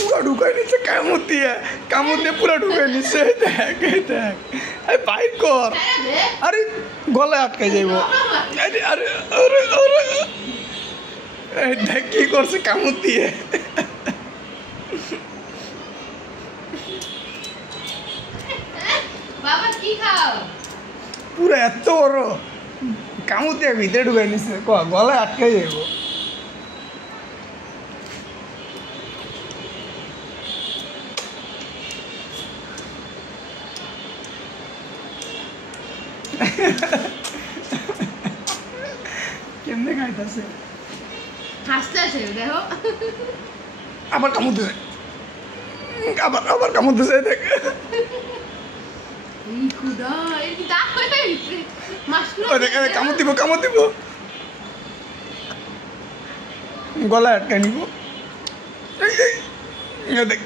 পুরো ঢুকাই নিচ্ছে কামড় দিয়ে পুরো ঢুকাই নিচ্ছে দেখ দেখ আরে বাইর কর আরে গলায় আটকে যাইব আরে আরে আরে আরে দেখ কি করছে কামড় দিয়ে বাবা কি খাও পুরো এত বড় কামড় দিয়ে ভিতরে ঢুকাই নিচ্ছে গলায় আটকে যাইব কেমনে খাইতেছে হাসতেছে দেখো আবার কামড় দিছে আবার কামড় দিছে দেখ এই খুদা এই কি দাগ হয়ে গেছে মাশরুম দেখ কামড় দিব গলায় আটকে নিব দেখ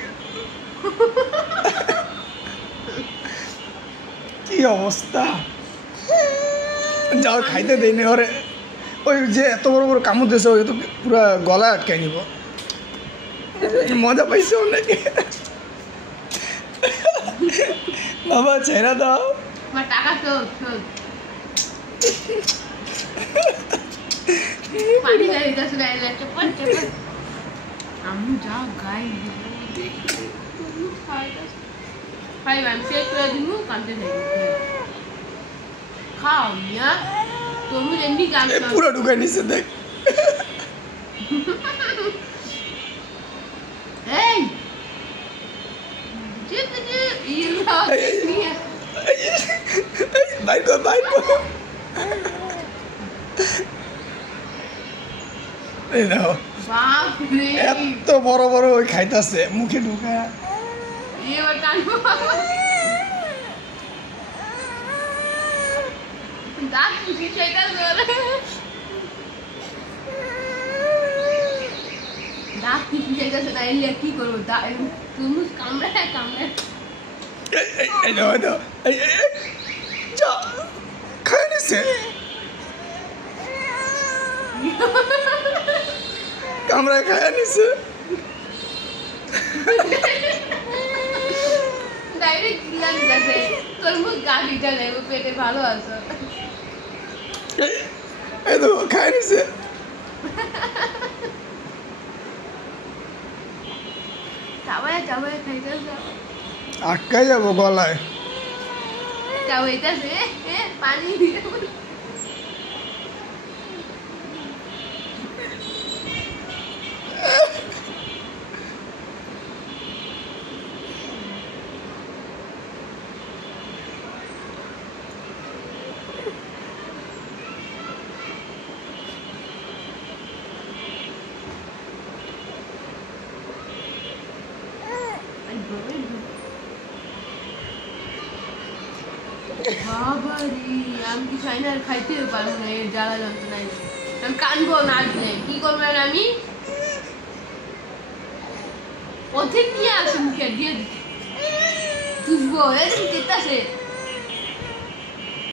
কি অবস্থা যাও খাইতে দেয়নি ওরে ওই যে এত বড় বড় কামড় দিয়েছে ওই তো পুরো গলায় আটকে নিব মজা পাইছে অনেক বাবা ছেড়ে দাও আমার টাকা শোধ পানি গাড়ি দশ গাড়ি লাগছে পড়ছে আমি যা গাই ভাই আমি চেক করে দিব কানতে থাকি খাও মিয়া তুমি এমনি গান পুরো ঢুকে নিছে দেখ এই জিত ইলা বাইর কর এই নাও বাপ রে এত বড় বড় ওই খাইতাছে মুখে ঢুকা এবার কানবো দাঁত মুখে সেটা ধরে দাঁত মুখে সেটা সেটা এলে কি করবো তুমি কামড়ে এই নাও যা খাই নিছে কামড়ায় খায় নিছে ডাইরেক্ট গিলা দিতেছে তোর মুখ গাড়িটা নেব পেটে ভালো আছো এই তো খায় নিছে চাবায় খাইতে যাও আটকাই যাবো গলায় চাবাইতেছে পানি দিয়ে বাবারি আমি কি চাই না আর খাইতে পারবো না এর জ্বালা যন্ত্রণায় আমি কানবো না দিলে কি করবেন আমি অর্ধেক নিয়ে আসি মুখে দিয়ে দিচ্ছি চুষবো এরকম চেতাছে